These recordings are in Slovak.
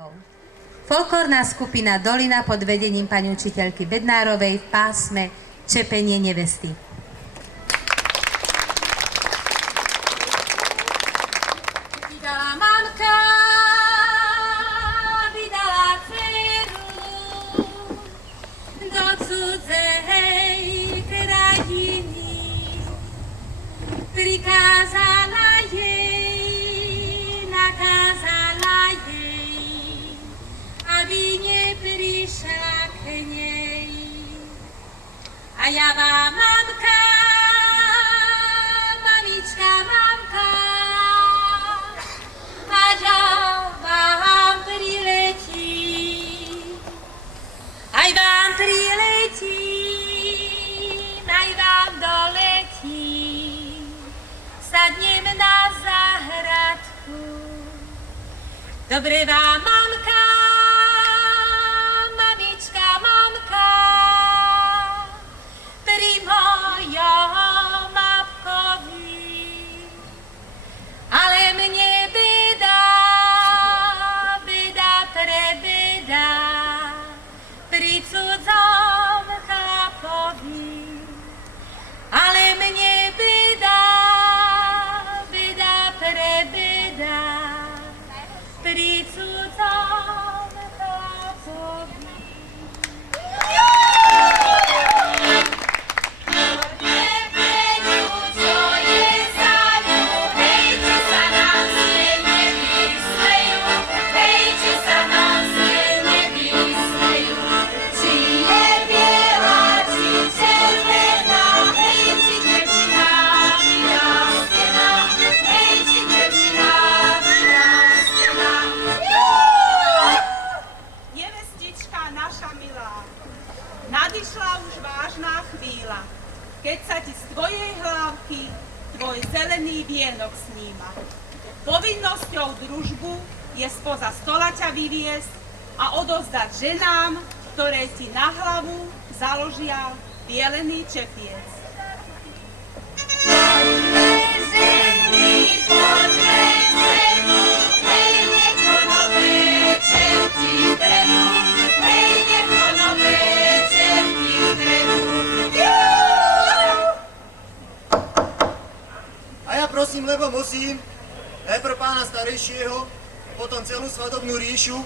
rokov. Folklórna skupina Dolina pod vedením pani učiteľky Bednárovej v pásme Čepenie nevesty. Vydala mamka, vydala dceru do cudzej krajiny. Prikázala jej, nakázala jej, aby neprišla k nej. A ja vám, mamka, mamička, mamka, ať vám priletí, aj vám priletí, aj vám doletí. Sadnem na záhradku. Dobre vám, mamka, mamička, mamka, pri mojom apkovi. Ale mne beda, beda prebeda, pri cudzom chlapovi. Ale mne beda, prebeda, pri cudzom chlapovi. Nadišla už vážna chvíľa, keď sa ti z tvojej hlavky tvoj zelený vienok sníma. Povinnosťou družbu je spoza stola ťa vyviesť a odozdať ženám, ktoré ti na hlavu založia bielený čepiec. A ja prosím, lebo musím, najprv pána starejšieho, potom celú svadobnú ríšu,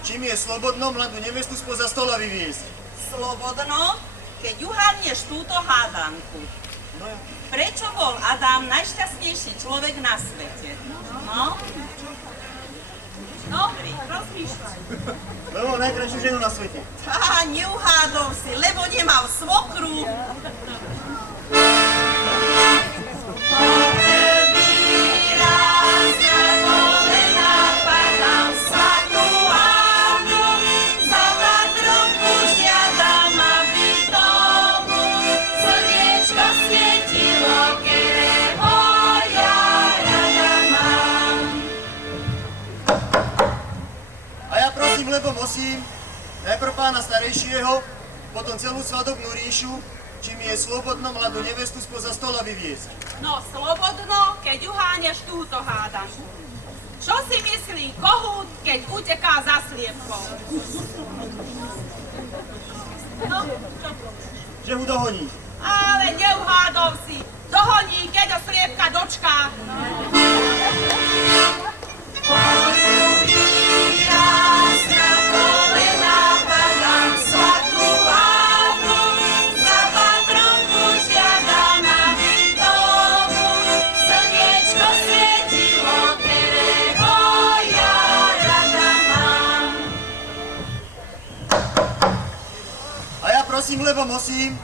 čím je slobodno mladú nevestu spoza stola vyviesť. Slobodno, keď uhádneš túto hádanku. Prečo bol Adam najšťastnejší človek na svete? No? Dobrý, rozmýšľaj. Lebo najkrajšiu ženu na svete. Neuhádol si, lebo nemal svokru. Lebo musím, najprv pána starejšieho, potom celú svadobnú ríšu, čím je slobodno mladú nevestu spoza stola vyviesť. No, slobodno, keď uháňaš túto hádanku. Čo si myslí kohút, keď uteká za sliepkou? No, čo to? Že ho dohoní. Ale neuhádol si. Dohoní, keď ho sliepka dočká. Prosím, lebo musím,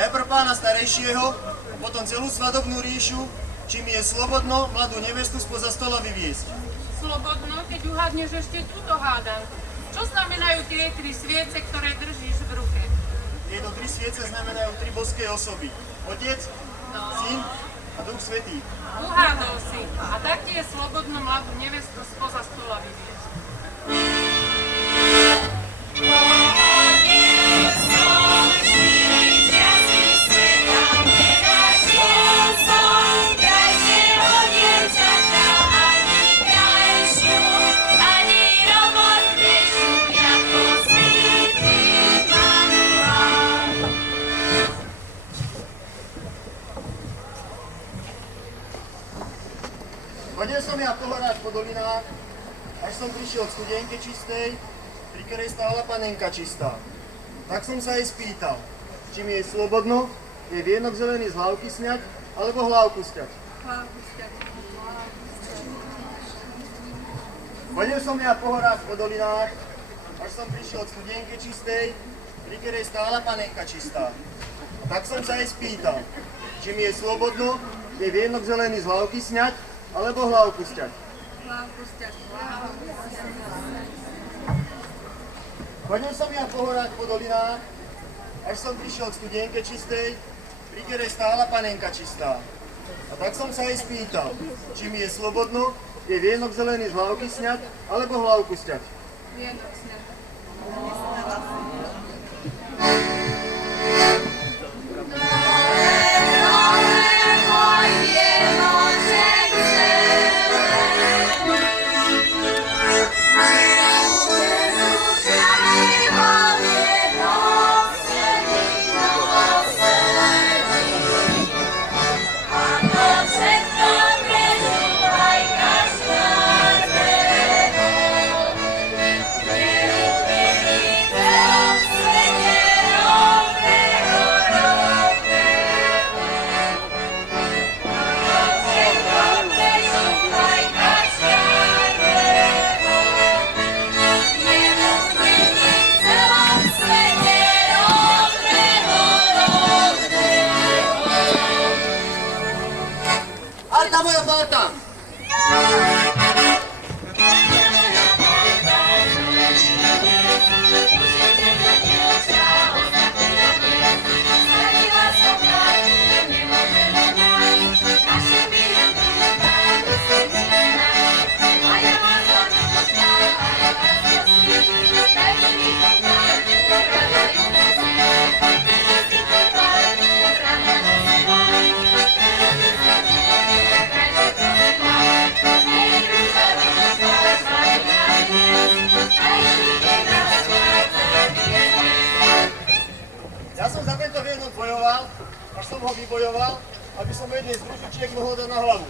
najprv pána starejšieho, potom celú svadobnú ríšu, čím je slobodno mladú nevestu spoza stola vyviesť. Slobodno, keď uhádneš ešte túto hádanku. Čo znamenajú tie 3 sviece, ktoré držíš v ruke? Tieto 3 sviece znamenajú 3 boské osoby. Otec, Syn a Duch Svätý. Uhádol si. A tak ti je slobodno mladú nevestu spoza stola vyviesť. Ani robot dolinách, až som prišiel k studienke čistej, pri ktorej stála panenka čistá. Tak som sa jej spýtal, či mi je slobodno jej vienok zelený z hlavky sňať, alebo hlavku sťať. Chodil som ja po horách, po dolinách, až som prišiel k studienke čistej, pri ktorej stála panenka čistá. Tak som sa jej spýtal, či mi je slobodno jej vienok zelený z hlavky sňať, alebo hlavku sťať. Chodil som ja po horách, po dolinách, až som prišiel k studienke čistej, pri ktorej stála panenka čistá. A tak som sa jej spýtal, či mi je slobodno jej vienok zelený z hlavky sňať, alebo hlavku sťať. Arta moja Barta! Ja som za tento vienok bojoval, až som ho vybojoval, aby som jednej z družičiek mohol dať na hlavu.